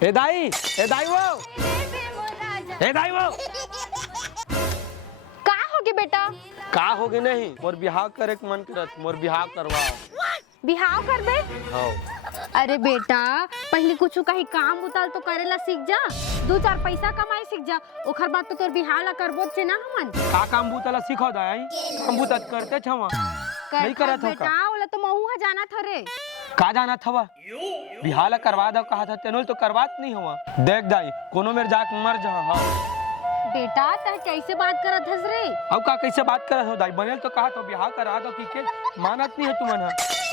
ए दाई वो ए दाई वो का होगी बेटा? का होगी नहीं मोर बिहाव करे के मन करत मोर बिहाव करवाओ। बिहाव कर बे? हाँ। अरे बेटा पहले कुछ कहीं काम उताल तो करेला सीख जा, 2-4 पैसा कमाए सीख जा, ओखर बाद तो तोर बिहाव ला करबो से ना हमन। का काम बूतला सिखो दाई, काम बूता करते छवा नहीं करत हो का बेटा ओला तो महू जाना था रे। का जाना थवा बिहाव ला करवा दो कहा था तेनोल तो करवात नहीं हुआ। देख दाई कोनो मेर जाक मर जा। हाँ बेटा तह कैसे बात करत हस रे? अब का कैसे बात करत हो दाई, बनेल तो कहा तो बिहाव करा दो की के मानत नहीं है तुमन।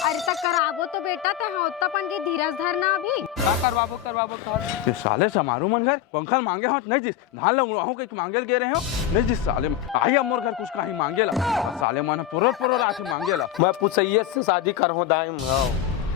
अरे तक कराबो तो बेटा तह होतापन के धीरज धरना अभी का करवाबो कहा ये साले समारू मन घर पंखल मांगे हो नहीं जिस धान लंगड़ाहू के मांगेल गे रहे हो नहीं जिस साले आई मोर घर कुछ कहीं मांगेला साले मन पुरो रात मांगेला। मैं पूछइए से शादी करहूं दाई। हाँ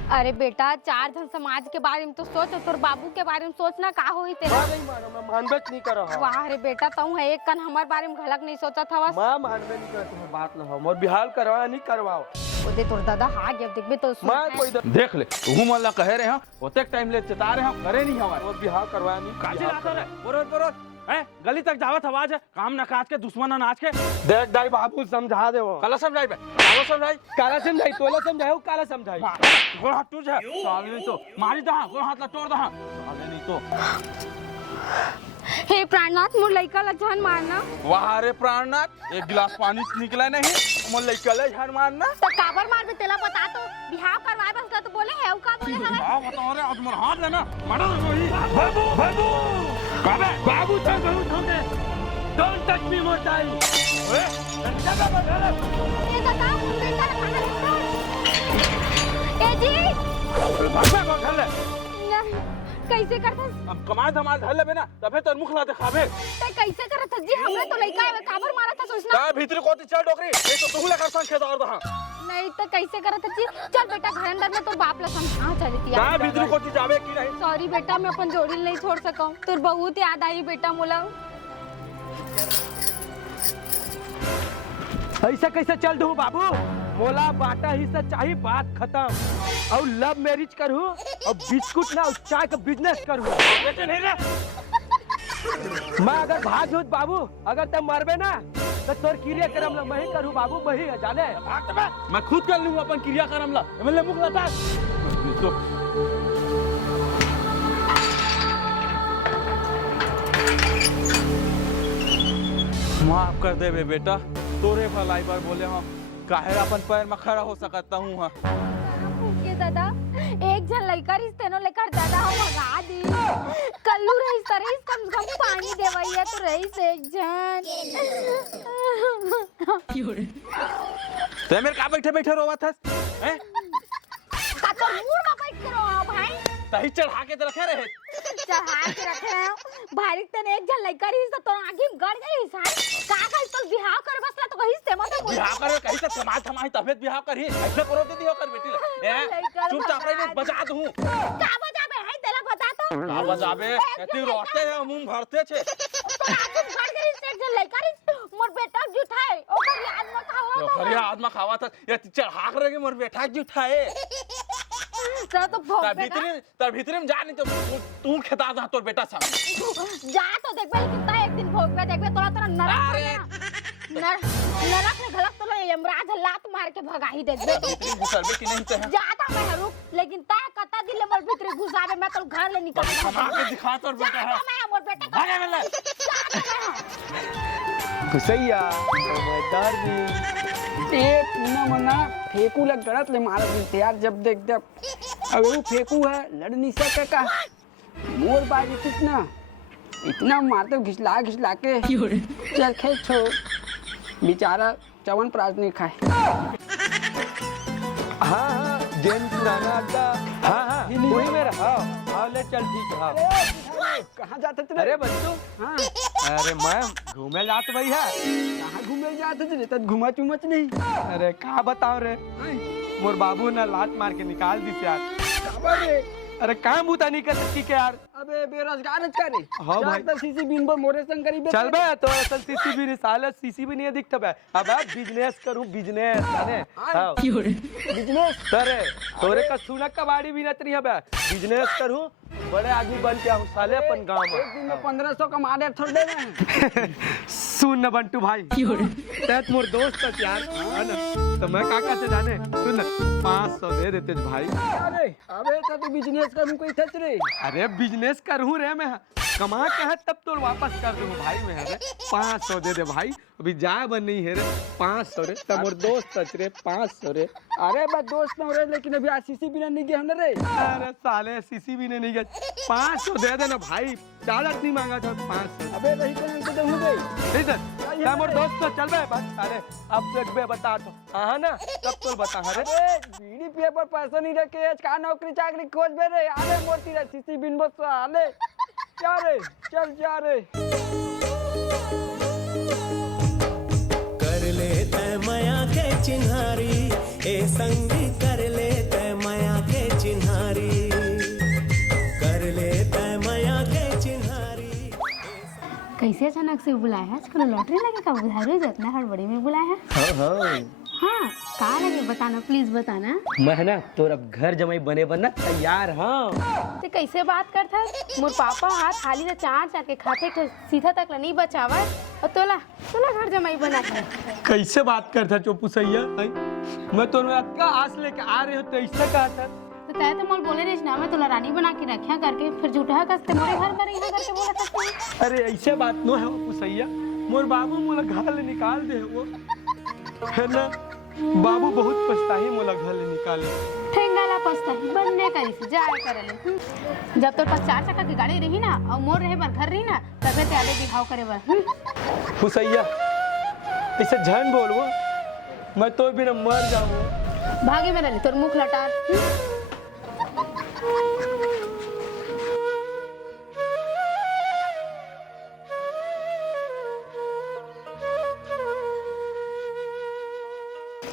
अरे बेटा 4 जन समाज के बारे में तो सोच, तोर बाबू के बारे में सोचना का होई तेरा। नहीं मैं मानबे नहीं करो। वाह रे बेटा तू है एक कन हमार बारे में घलक नहीं सोचा था बस। मैं मानबे नहीं करत तुम्हें बात ना हो मोर बिहाल करवा नहीं करवाओ। ओदे तोर दादा हा गया देखबे तो मैं कोई देख ले तू मन ला कह रहे हो ओते टाइम ले चता रहे हो करे नहीं हवा मोर बिहाव करवा नहीं काजी लाता रे बोरो हैं गली तक जावत आवाज है काम ना काज के दुश्मन ना नाच के। देख दाई बाबू समझा दे वो कला समझाई बे काला समझाई काला समझाई तोला समझाओ काला समझाई गोड़ हाथ टूट जा साले नहीं तो मारी दहा गोड़ हाथ ला तोड़ दहा साले नहीं तो। हे प्राणनाथ मोर लइका ला जान मारना। वाह रे प्राणनाथ एक गिलास पानी निकला नहीं मोर लइका ले झाड़ मारना तो काबर मारबे तेला बता तो बिहाव करवाए बस तो बोले है का बोले हवे। हां बताओ रे आज मोर हाथ लेना मारो वही बाबू काबे बाबू तो बहुत हो गए डोंट टच मी मोर दाई। ओए जगह पर घरे ए दादा बेटा कहां है? ए जी भागवा को घर ले कैसे करथस? अब कमाल धमाल धर लेबे ना तबे तो मुख ला दिखाबे ते कैसे करथस जी? हमरे तो लइका है काबर मारत हस सोचना। का भीतर कोती चल डोकरी नहीं तो तू लेकर संग खेत और दहा नहीं तो कैसे करथस जी? चल बेटा घर अंदर में तो बाप ला समझा चलती का है। भीतर कोती जावे की नहीं। सॉरी बेटा मैं अपन जोड़ी नहीं छोड़ सकूं, तोर बहुत याद आई बेटा मोला। ऐसा कैसे चल दूं बाबू, मोला बाटा हिस्सा चाहिए बात खत्म। और लव मैरिज करूं और बिस्कुट ना चाय का बिजनेस करूं। बेटे नहीं रे मैं अगर भाग जाऊं बाबू अगर तुम मरबे ना तो तोर क्रियाक्रम ला मैं ही करूं बाबू मैं ही जाने भाग बे मैं खुद कर लूंगा अपन क्रियाक्रम ला मतलब मुख लाता तो माफ कर दे बे बेटा तोरे भलाई पर बोले हो काहे अपन पैर में खड़ा हो सकता हूँ। हाँ के दादा एक जन लइका रिश्ते नो लेकर दादा हम भगा दी कल्लू रही सरे कम से कम पानी देवैया तो रही से एक जन। ते मेरे का बैठे बैठे रोवत हस हैं का तो मुंह में बैठ के रहो भाई तही चढ़ा के रखे रहे चढ़ा के रखे हैं भारी तने एक जन लइका रिश्ता तो आगे गड़ गई साल का कल तो बिहाव कर बसला तो कहीं से मत बिहाव करे कहीं से समाज थमाई तबियत बिहाव करी ऐसे करो दे दियो कर बेटी ले चुपचाप रही बजा दूं का बजाबे है तेला बता तो का बजाबे एती रोते हैं मुंह भरते छे तो आगे गड़ गई से एक जन लइका रिश्ता मोर बेटा जुठाए ओकर याद में का हो खरिया आदमा खावा था ये चढ़ा करे मोर बेटा जुठाए तो तर भीतरी में जा नहीं तो तू खेता था तोर बेटा संग जा तो देखबे कितना एक दिन भोग पे देखबे तोरा तोरा नरक में घलक तो यमराज लात मार के भगा ही देखबे घुसरबे कि नहीं ते जाता मैं रुक लेकिन ता कता दिले मोर भीतर घुसावे मैं तो घर ले निकल कमा के दिखा तोर बेटा है मैं मोर बेटा भागे मिल घुसैया मैं डार्लिंग एक ना मना फेंकू लग गलत ले मारा दिल यार जब देख दे अगर वो फेंकू है लड़ नहीं सके का मोर बाजी इतना मारते घिसला के चल खेल छोड़ बेचारा चवन प्राज नहीं खाए। हाँ जेन पुराना अड्डा हाँ वही मेरा हाँ ले चल ठीक हाँ। कहाँ जाते थे? अरे बच्चों हाँ अरे मैं घूमे जात भाई है। कहाँ घूमे जाते थे तब घुमा चुमच नहीं। अरे कहाँ बताओ रे मोर बाबू ने लात मार के निकाल दी यार। अरे काम बूता नहीं कर सकती क्या यार? अबे बेरोजगार करे हाँ भाई तो सीसी बिन पर मोरे संग करीब चल बे तो असल सीसी भी रिसाले सीसी भी नहीं दिखता बे। अब बिजनेस करूं बिजनेस जाने हां बिजनेस तरे तोरे का सुना कबाड़ी भी नतरी है बे बिजनेस करूं बड़े आदमी बन के आऊँ साले अपन गाँव एक दिन में 1500 कमा दे थोड़ दे में। सुन न बंटू भाई तैत मोर दोस्त है यार है ना तो मैं का कहते जाने सुन 500 दे देते भाई। अरे अबे तो तू बिजनेस करूं कोई सच रे। अरे बिजनेस करूँ रे मैं कमा के है तब तो वापस कर दूँ भाई मैं रे 500 दे दे भाई अभी जाए बन नहीं है रे 500 रे तब मोर दोस्त सच रे 500 रे। अरे मैं दोस्त न रे लेकिन अभी आशीषी बिना नहीं गया रे। अरे साले सीसी भी नहीं गए 500 दे देना भाई ज्यादा नहीं मांगा था 500। अबे रही तो दे हूं गई ठीक है मोर दोस्त तो चल बे बस साले अब देख बे बता तो हाँ ना तब तो बता रे। अरे बीड़ी पिए पर पैसा नहीं रखे आज का नौकरी चाकरी खोज बे रे। आले मोती रे सीसी बिन बस आले क्या रे चल जा रे। कर ले तय माया के चिन्हारी ए संगी कर ले तय माया के चिन्हारी कर ले तय माया के चिन्हारी। कैसे अचानक से बुलाया है? आजकल लॉटरी लगे का बुधारू जितना हड़बड़ी में बुलाया है। हाँ कहा लगे बताना प्लीज बताना। मैं ना तोर अब घर जमाई बने बनना तैयार हाँ। ते कैसे बात करता मोर पापा हाथ खाली से चार चार के खाते के सीधा तक नहीं बचावा और तोला तोला घर जमाई बना है। कैसे बात करता चोपू सैया मैं तो का आस लेके आ रहे हो तो ऐसा कहा था तो तय तो मोल बोले रेच ना मैं तोला रानी बना के रखा करके फिर झूठा कसते मोरे घर पर यहाँ करके बोला था। अरे ऐसे बात नो है चोपू सैया मोर बाबू मोला घर ले निकाल दे वो है ना बाबू बहुत पछताही मोला घर ले निकाले। ठेंगाला पछता बनने करी से जाए करले जब तोर पास 4 चक्का की गाड़ी रही ना और मोर रहे बर घर रही ना तबे ते आले दिखाव करे बर। फुसैया ऐसे झन बोलबो मैं तो बिना मर जाऊं। भागे में रही तोर मुख लटार।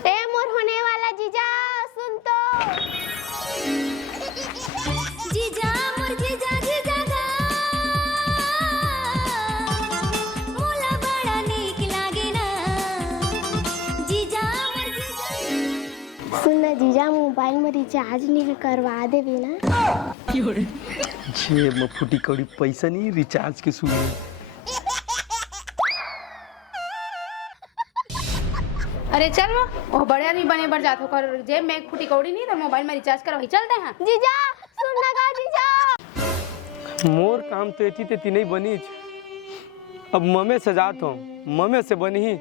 ए मोर होने वाला जीजा सुन तो जीजा मोर जीजा जीजा गा मोला बड़ा नीक लागे ना जीजा मोर जीजा। सुन ना जीजा मोबाइल में रिचार्ज नहीं करवा देबे ना। जे म फुटी कौड़ी पैसा नहीं रिचार्ज के सुन। अरे चल वो बड़े आदमी बने बर जात हो कर जेब में एक फुटी कौड़ी नहीं तो मोबाइल में रिचार्ज करो ही चलते हैं। जीजा सुन ना गा जीजा मोर काम तो एती तेती नहीं बनी अब ममे से जात हो ममे से बनी ही।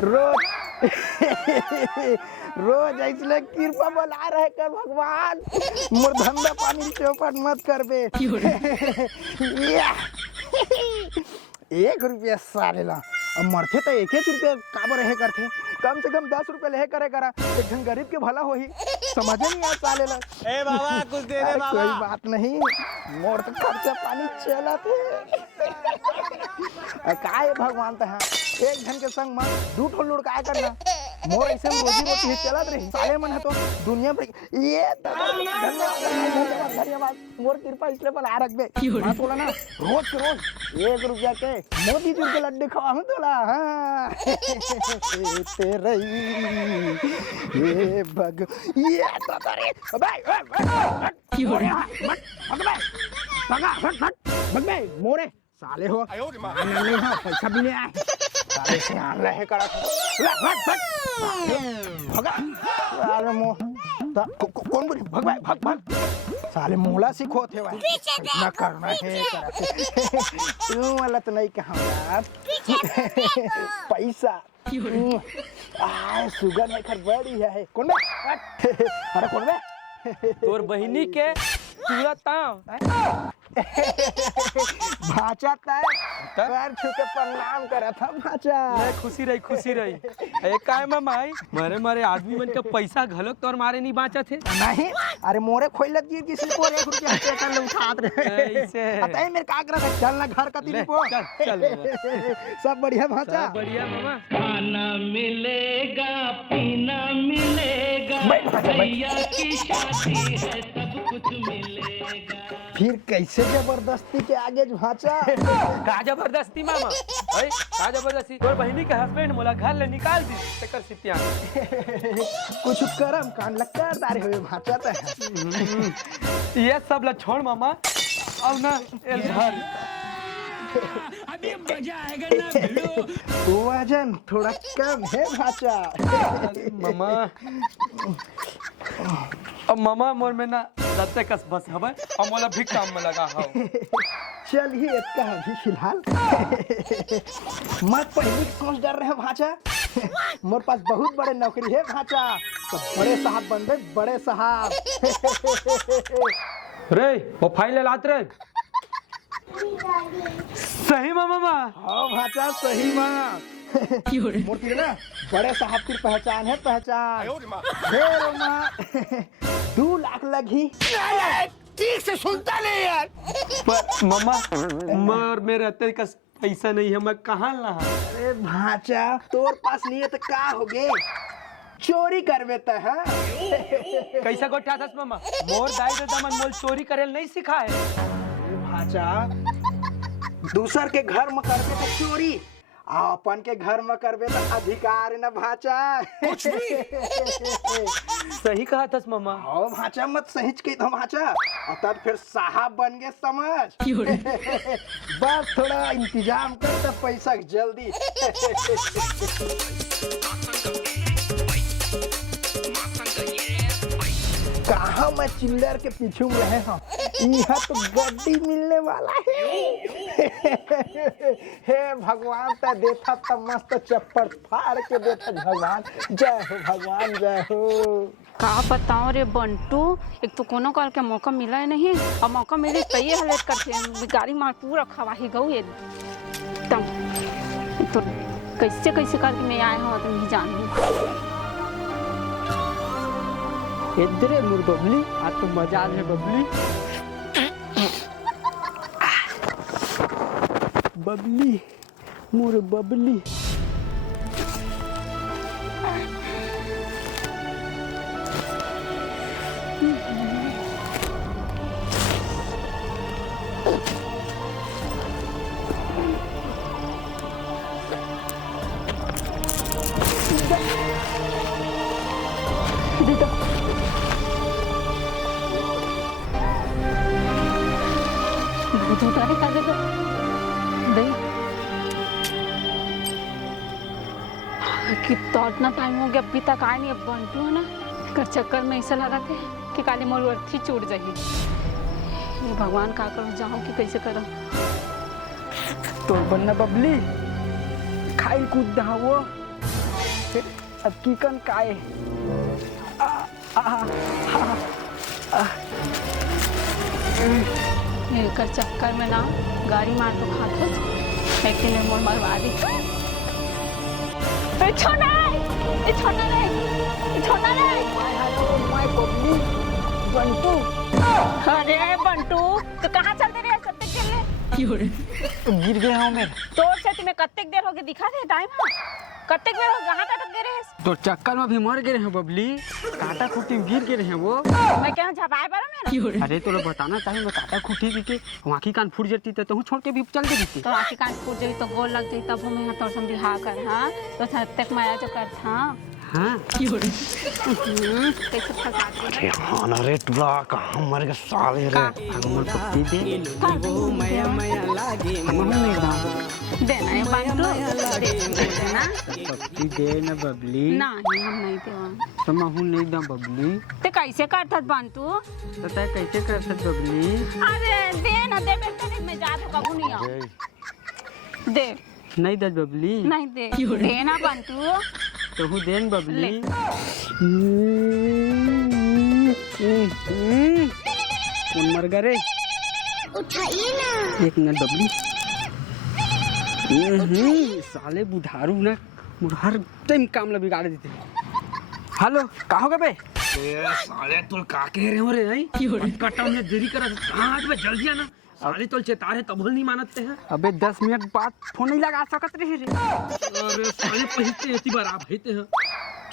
रोज रोज ऐसे कृपा बना रहे कर भगवान मोर धंधा पानी चौपट मत कर बे। 1 रुपया सालेला अब मरथे तो 1 रुपया काबर रहे करथे कम से कम 10 रुपया ले करे करा एक जन गरीब के भला होही समझ नहीं आ सालेला। ए बाबा कुछ दे दे बाबा। कोई बात नहीं मोर तो खर्चा पानी चला थे काय भगवान तहा एक जन के संग में 2 ठो लुड़ काय करना मोर ऐसे रोजी रोटी है चलत रही साले मन है तो दुनिया पर ये धन्यवाद मोर कृपा इसलिए बना रख दे। मैं तोला ना रोज के रोज 1 रुपया के मोदी जी के लड्डू खवाऊं तोला। हाँ तेरे ये भग ये तो तेरे बे मोरे साले हो नहीं हाँ पैसा भी नहीं आए साले से आन रहे करा भगा साले मो कौन बोली भग भाई भग साले मोला सिखो थे भाई ना करना है करा तू वाला तो नहीं कहा यार पैसा आ सुगर नहीं कर बड़ी है कौन बे अरे कौन बे तोर बहिनी के भाचा तय पैर छू के प्रणाम करा था भाचा। खुशी रही एक काय में माई मारे मारे आदमी मन के पैसा घलक तोर मारे नहीं बाचा थे नहीं अरे मोरे खोइलत गिर किसी को 1 रुपया पे कर ले उठात रहे ऐसे अतः मेरे का कर चल ना घर का तीन पो चल सब बढ़िया भाचा बढ़िया मामा। खाना मिलेगा पीना मिलेगा भैया की शादी है सब कुछ मिलेगा। फिर कैसे जबरदस्ती के आगे भाचा? का जबरदस्ती मामा ओए का जबरदस्ती तोर बहिनी के हस्बैंड मोला घर ले निकाल दी तेकर सितिया कुछ करम कान लक्का दारे हुए भाचा त ये सब ला छोड़ मामा अब ना घर वजन थोड़ा कम है भाचा। मामा अब मामा मोर में ना रत्ते कस बस हवे और मोला भी काम में लगा हो चलिए इसका अभी फिलहाल मत पहले सोच डर रहे भाचा। मोर पास बहुत बड़े नौकरी है भाचा, तो बड़े साहब बन गए बड़े साहब। रे वो फाइल लात रे सही मामा हाँ भाचा सही माँ। मोर ना बड़े साहब की पहचान है पहचान। ढेर माँ 2 लाख लगी। ठीक से सुनता नहीं यार। पर मामा मर मेरे रत्ते कस पैसा नहीं है मैं कहाँ ला? अरे भाचा तोर पास नहीं है तो का हो गए? चोरी करवे त है। कैसा गोठा थस मामा मोर दाई दादा मन मोल चोरी करेल नहीं सिखाए। भाचा दूसर के घर में करबे तो चोरी, अपन के घर में करबे तो अधिकार न भाचा। सही कहा थस मामा। हाँ भाचा मत सहिच के तो भाचा, और तब फिर साहब बन गए समझ। बस थोड़ा इंतजाम कर तब पैसा जल्दी। कहाँ मैं चिल्लर के पीछे रहे हूँ, यहाँ तो गड्डी मिलने वाला है। हे भगवान ता देता तब मस्त चप्पड़ फाड़ के देता भगवान। जय हो भगवान जय हो। का बताओ रे बंटू, एक तो कोनो कल के मौका मिला है नहीं और मौका मिले तो ये हालत करते गाड़ी मार पूरा खवाही गऊ एकदम। तो कैसे कैसे करके मैं आया हूँ तो नहीं जान लूँ। इधर मोर बबली आज तो मजा है बबली। बबली मोर बबली। उतारे कर दे कितना इतना टाइम हो गया अभी तक आए नहीं। अब बंटू है ना कर चक्कर में ऐसा लगा थे कि काली मोर अर्थी चूट जाएगी। भगवान का करूँ जाऊँ कि कैसे करूँ। तो बनना बबली खाई कूद दहावो फिर अब कीकन काए। कर चक्कर में ना गाड़ी मार तो खाते लेकिन मोर मरवा दी। छोड़ना रे छोड़ना रे छोड़ना रे। माय बबली बंटू। अरे बंटू तो कहाँ चलते रहे कत्ते चले? गिर गया हूँ मैं। तोर से तुम्हें कत्ते देर हो गए दिखा दे टाइम कत्ते देर हो कहाँ कटक गए रहे? तो चक्कर में भी मर गए हैं बबली, काटा खूटी में गिर गए हैं वो। मैं क्या झपाए पर मेरा? अरे तो लोग बताना चाहिए मैं काटा खूटी भी के वहाँ की कान फूट जाती तो छोड़ के भी चल देती। तो आखिर कान फूट जाई तो गोल लग जाई तब हमें यहाँ तोर संग हाँ कर। हाँ तो तक माया जो कर था। हाँ कैसे फंसाते हैं? हाँ ना रे टुला कहाँ मर गए साले रे। हमर पत्ती दे मया मया लागे हम नहीं दाम देना है बंटू देना पत्ती दे ना बबली। नहीं हम नहीं देवा। तो महू नहीं दाम बबली। ते कैसे करता बंटू? तो तय कैसे कर सकत बबली? अरे दे ना दे बेटे मैं जा तो कबू नहीं आओ। दे नहीं दे बबली। नहीं दे देना बंटू। तो हूँ देन बबली। कौन मर गए रे? उठाइए ना। एक मिनट बबली। साले बुढ़ारू ना मुझे हर टाइम काम ला बिगाड़ देते। हेलो का हो गए बे? साले तोल का कह रहे हो रे नहीं कटा में देरी करा कहाँ आज जल्दी आना। साले तोल चेतारे तब नहीं मानते हैं। अबे 10 मिनट बाद फोन नहीं लगा सकत रहे रे। अरे साले पहले इतनी बार आप हेते हैं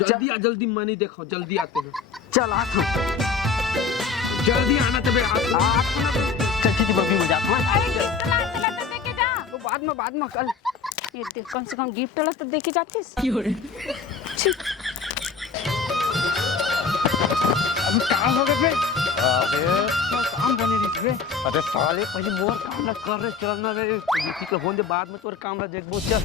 जल्दी आ जल्दी मनी देखो जल्दी आते हैं। चल आ जल्दी आना तबे आप चल ठीक है बबी मैं जाता हूँ। अरे गिफ्ट ला तो देके जा। तो बाद में कल। ये देख कम से कम गिफ्ट ला तो देके जातीस। अभी काम हो गए बे। अरे काम बने रही बे। अरे साले पहले मोर काम ना कर रहे चल ना रे ठीक है होने बाद में तोर काम ला देखबो चल।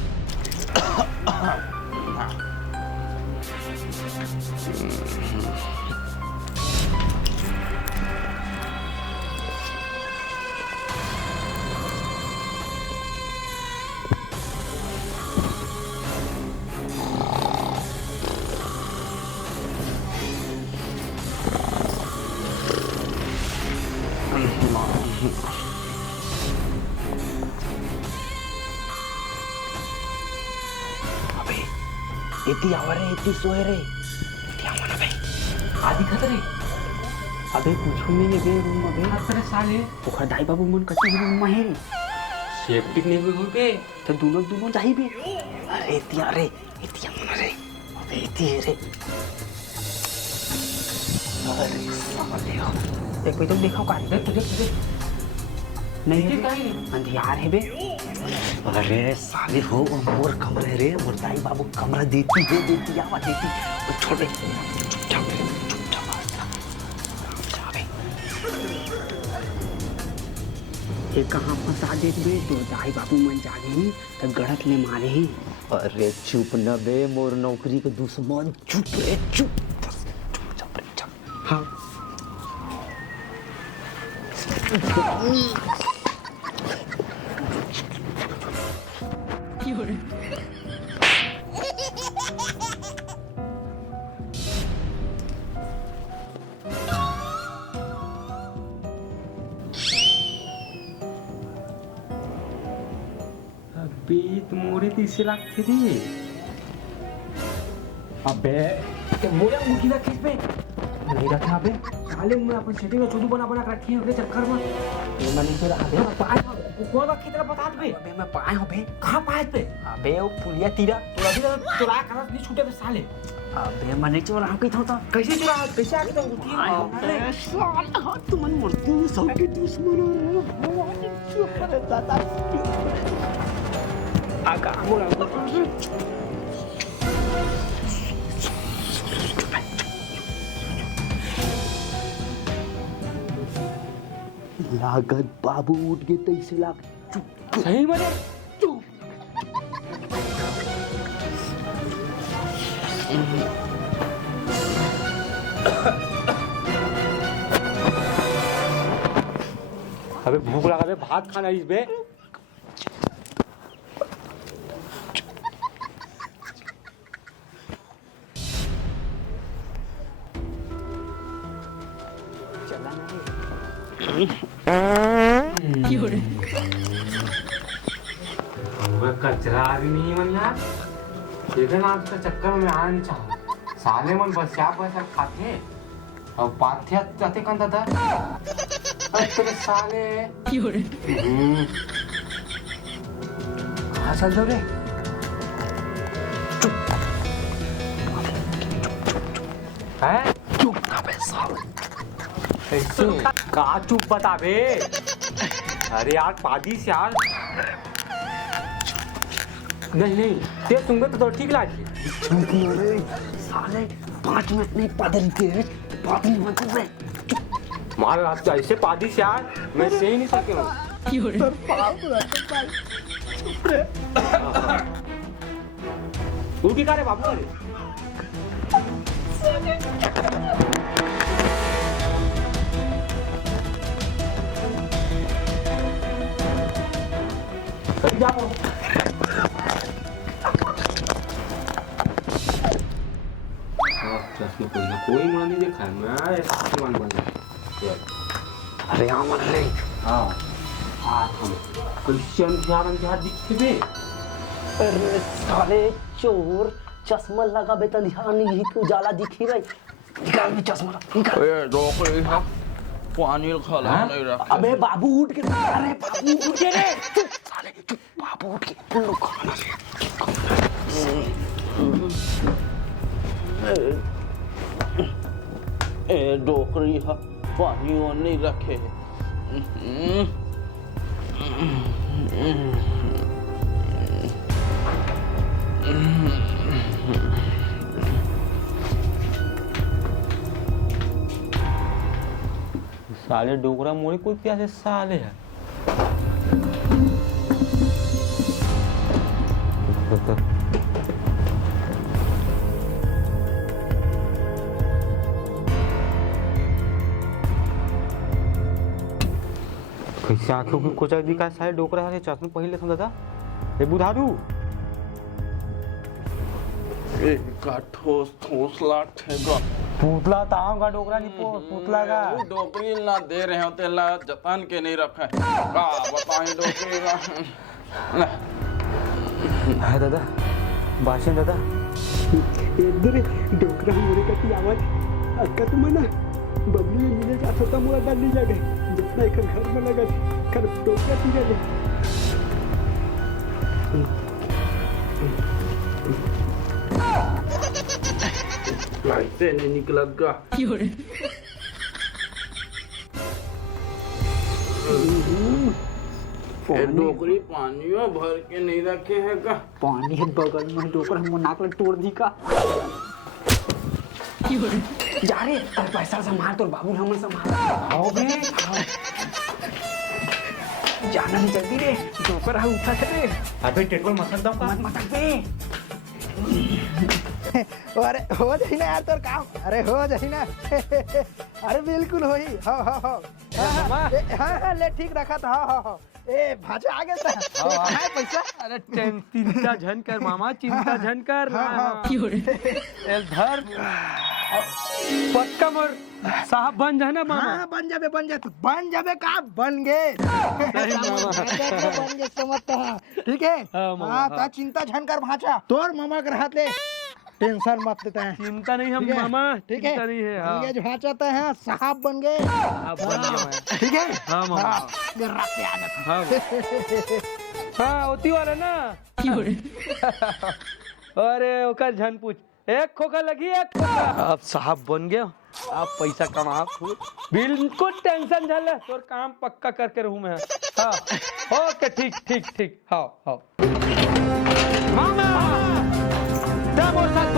इतनी आवर है इतनी सोए रे इतनी आवर है भाई आदि खतरे अबे कुछ नहीं है बे रूम में बे। खतरे साले ओखर दाई बाबू मन कच्चे रूम में है रे। सेफ्टी नहीं हुई बे तो दोनों जाही बे। अरे इतनी आ रे इतनी आवर रे अबे इतनी है रे अरे साले हो देख कोई तो देखा का देख नहीं ये है कहीं अंधियार है बे। अरे साले हो मोर कमरे रे मोर दाई बाबू कमरा देती है देती आवा देती तो छोड़ दे चुपचाप ये कहाँ फंसा दे बे तो दाई बाबू मन जागे तो गड़त ले मारे ही। अरे चुप न बे मोर नौकरी के दुश्मन चुप रे चुप चुप रे चुप हाँ अबे तुम्हारे 30 लाख थे रे। अबे ते मोरे मुखी रखे पे नहीं रखा बे। साले मैं अपन सेटिंग में चोदू बना के रखी है रे चक्कर में। ये मनी तो अबे पाए कौन रखी तेरा बता दे बे। अबे मैं पाए हो बे कहां पाए पे। अबे वो पुलिया तीरा तो अभी तो चुरा कर नहीं छूटे बे साले। अबे मने चोरा हम कहीं था कैसे चुरा कैसे आके तो उठी अरे साला हाथ तुम मन मरती सबके दुश्मन रे दादा आका मोरा लागत बाबू उठ गए 23 लाख चुप सही मने चुप अबे भूख लगा बे भात खाना इस बे। कचरा भी नहीं मन यार लेकिन आज का चक्कर में आना नहीं चाह साले मन बस क्या पैसा खाते और पाथ्या जाते कौन था तेरे साले कहाँ चल रहे हैं चुप ना बे साले ऐसे का चुप बता बे। अरे यार पादिस यार नहीं ते तुमको तो ठीक लागी चुप ना रे साले 5 मिनट नहीं पदल के 5 मिनट में मार आप तो ऐसे पादिस यार मैं सह ही नहीं सके हूँ। उठी का रे बाबू अरे कभी जाओ कोई मुड़ा नहीं देखा है मैं ऐसा मान बन अरे अमर रे हाँ हाथ हम क्रिश्चियन ध्यान दिखते बे। अरे साले चोर चश्मा लगा बे तो ध्यान नहीं तू जाला दिखी रही निकाल में चश्मा निकाल। ए रोक रे हां पानी खला नहीं रख। अबे बाबू उठ के अरे बाबू उठ के रे चुप साले चुप बाबू उठ के पुल्लू खाना ए डोकरी हा पानी और नहीं रखे साले डोकरा मोड़ी को क्या से साले है कैसे आंखों की कोचा दी का साले डोकरा है चश्मा पहले था दादा ए बुधारू का ठोस ठोस लाट है गा पुतला ताव का डोकरा नहीं पुतला का वो डोकरी ना दे रहे हो ते ला जतन के नहीं रखा है का बताएं डोकरी का है दादा भाषण दादा इधर डोकरा मोरे कटी आवाज अक्का तुम ना बबली में मिले का छोटा मोरा डाल दी जाए जितना एक घर में लगा कर डोकरा पी गए ऐसे नहीं निकलगा ये डोकरी पानियों भर के नहीं रखे है का पानी है बगल में डोकरा हमको नाक में तोड़ दी का जा रे अरे पैसा संभाल तो बाबू हमन संभाल आओ बे आओ जाना भी जल्दी रे डोकरा उठा रे अबे टेटवल मसल दम का मत मत बे अरे हो जाए ना यार तोर काम अरे हो जाए ना अरे बिल्कुल हो ही हो हाँ ले ठीक रखा था हाँ ए भाजा आ गया था है पैसा अरे चिंता झन कर मामा चिंता झन कर धर पक्का मोर साहब बन जाना मामा हाँ बन जाबे का बन गए बन गए समझता है ठीक है हाँ ता चिंता झन कर भाचा तोर मामा के हाथ ले टेंशन मत लेते हैं चिंता नहीं हम मामा ठीक है चिंता नहीं है बन गए जो भाचाते हैं साहब बन गए बन गया मैं ठीक है हाँ मामा रात पे आना हाँ हाँ होती वाला ना अरे ओकर झन पूछ एक खोखा लगी एक खोखा अब साहब बन गया आप पैसा कमा खूब बिल्कुल टेंशन झल तोर काम पक्का करके रहूं मैं हाँ ओके ठीक ठीक ठीक हाँ हाँ मामा मोर साथ